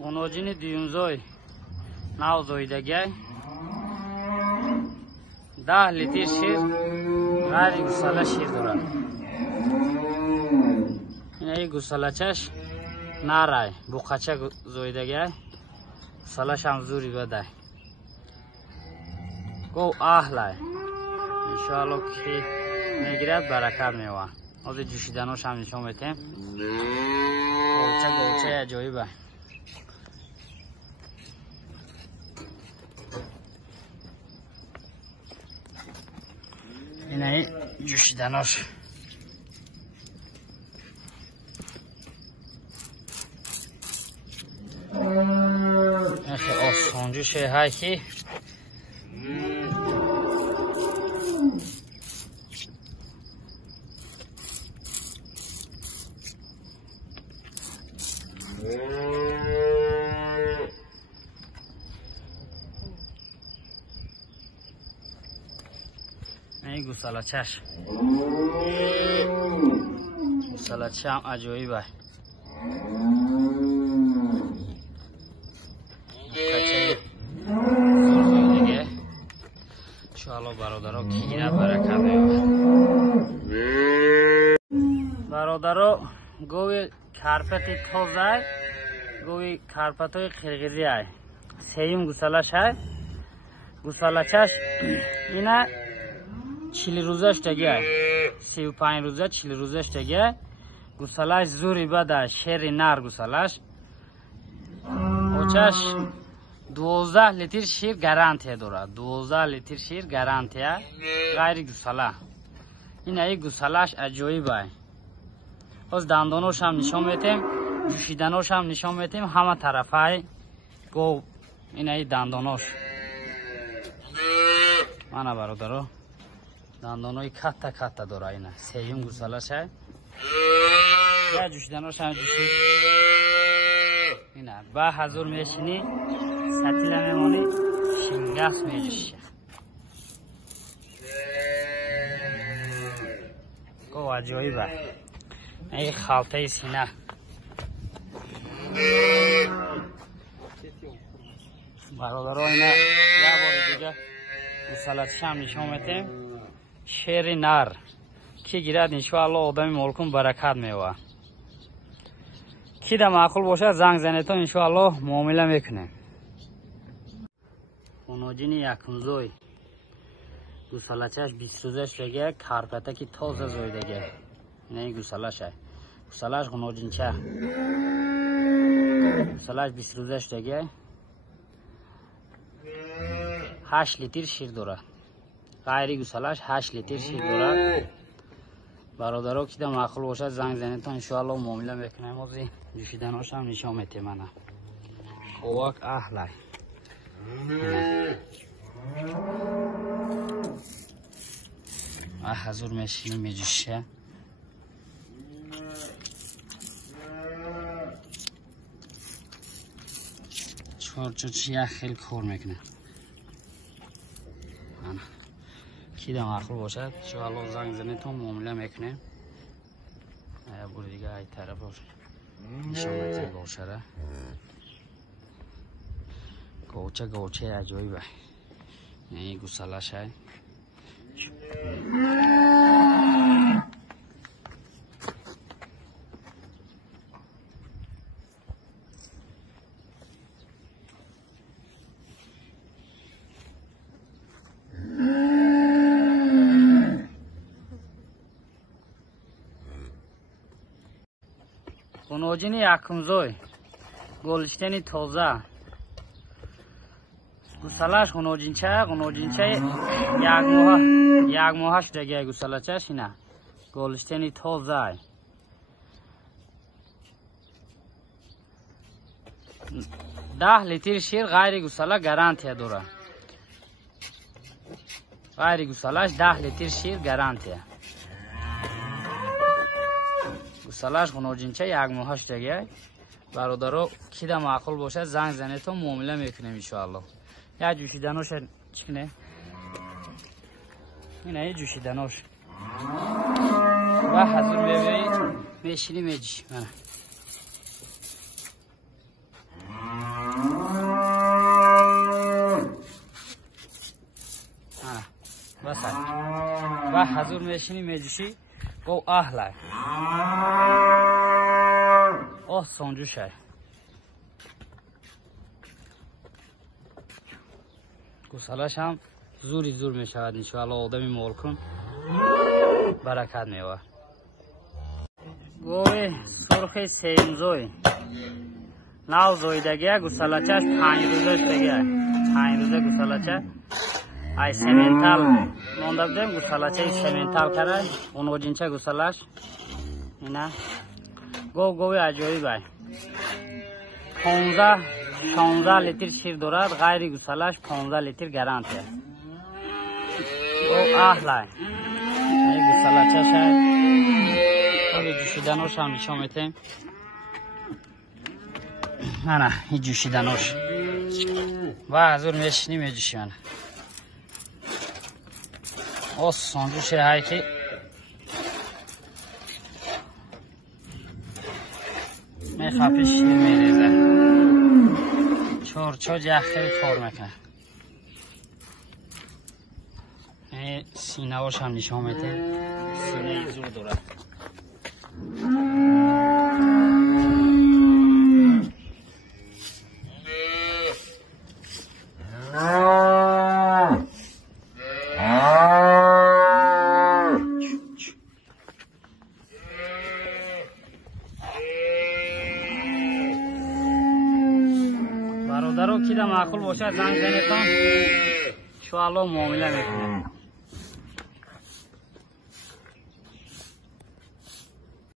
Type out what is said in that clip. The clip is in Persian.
Onojini düğünzoy navzoydagi 10 litr şir g'ayri gusala şir duradi. Yine gusalachash naray buqacha zoydagi gusalash ham zuri baday. Go ahlay. İnşallah ki megirad barakat meva. Hozir juşidanosh ham nishon metem. Golcha ajoyib. Yine juşidanosh. Sonuncu şey hay ki gusalachash. Gusalacham ajoyib hay. İnşallah barodaro kigira barakat meva. Barodaro govi karpati tozay, govi karpatoy qirg'izi ay. Seyim gusalash hay. Gusalachash ina 40 ro'zashdagi ay. 35 ro'za 40 ro'zashdagi gusalash zuri bada sheri nar gusalash. Ochash 12 litr şir garantiya dora. 12 litr şir garantiya. G'ayri gusala. Yine gusalash ajoyib ay. Oz dandonosh ham nishon metem, juşidanosh ham nishon metem, hamma tarafay go yine dandonosh. Mana barodaro. Dandonoy katta dora ina. Seyim gusalash ay. Ya juşidanosh ham juşid. Ina ba hazur meshini satila memoni shingas mejish. Go ajoyib ay. Ey xaltay sina. Barodaro ina ya bor diga gusalacham nishon metem. Sheri nar ki girad inshaalloh odami molkun barakat meva. Ki da ma'qul bo'lsa zang zaneton inshaalloh muomala mekunam. Onojini yakunzoy gusalachash 20 ro'zashdagi karpataki toza zoydagi. Ne gusalash ay. Gusalash onojincha. Gusalash 20 ro'zashdagi 8 litr shir dora. G'ayri gusalash 8 litr shir dora. Barodaro ki da ma'qul bo'lsa zang zaneton inshaalloh muomala mekunam. Hozir juşidanosh ham nishon metem mana. Ovak ahlay. Hazır meşini mecişe. Çorçuçuya xel kor mekne. Ana. Ki de ma'qul bo'lsa, inshaalloh zang zaneton muomala mekunam. Bu diga ay taraf bor. Nishon metem bo'lsa. Gocha ajoyib ay. Ne gusalash ay. Onojini yakunzoy golishteni toza. Gusalash onojincha yak moha shudagi gusalachash ina. Golishteni toza. 10 litr shir g'ayri gusala garantiya dora. G'ayri gusalash 10 litr shir garantiya. Gusalash onojincha yak moha shudagi. Barodaro ki da ma'qul bo'lsa zang zaneton muomala mekunam inshaalloh. Ya juşidanosh chiqne. Yine juşidanosh. Va hazır bebeği meşini meciş. hazır meşini meclisi gov ahlay. Oh sonuncu şey. گوسالاش هم زوری زور می شود انشاءالله آدمی مالکن برکت می آورد. گوی سرخ سینزوی ناو زویدگیه گوسالاچش 5 روزش دیگه 5 روزه گوسالاچه ای سمنتال مونده بودیم گوسالاچه سمنتال کرده اونو جنچه گوسالاش اینا گوی عجایی بای 15 لیتر شیر دارد غیر گوسالاش 15 لیتر گارانتی است. گو احلای این گوسالاچه شد خود جوشیدنوش هم نشان میتیم. نه این جوشیدنوش و حضور میشنی میجوشیان آسان جوشه هایی که میخواه شیر میریزه چور جخته تور میکنه. این سینه هاش هم نشان میده سینه زور داره. برادرو که معقول باشه زنگ زنیتان شو الله معامله میکنه.